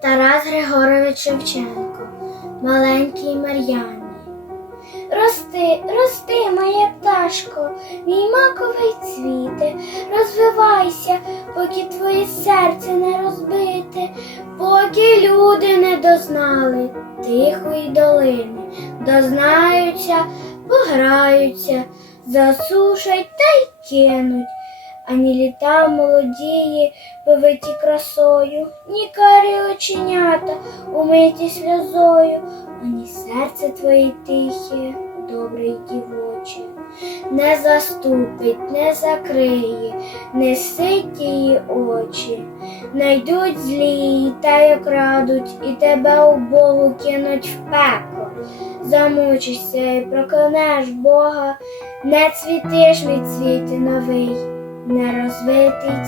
Тарас Григорович Шевченко, маленький Мар'яні. Рости, рости, моя пташко, мій маковий цвіте, розвивайся, поки твоє серце не розбите, поки люди не дознали тихої долини, дознаються, пограються, засушать та й кинуть. Ані літа молодії, повиті красою, ні карі оченята, умиті сльозою, ані серце твоє тихе, добре й дівоче, не заступить, не закриє, не сить її очі, найдуть злі, та й окрадуть, і тебе у Богу кинуть в пекло. Замучишся і проклянеш Бога, не цвітиш від світи новий не розвитий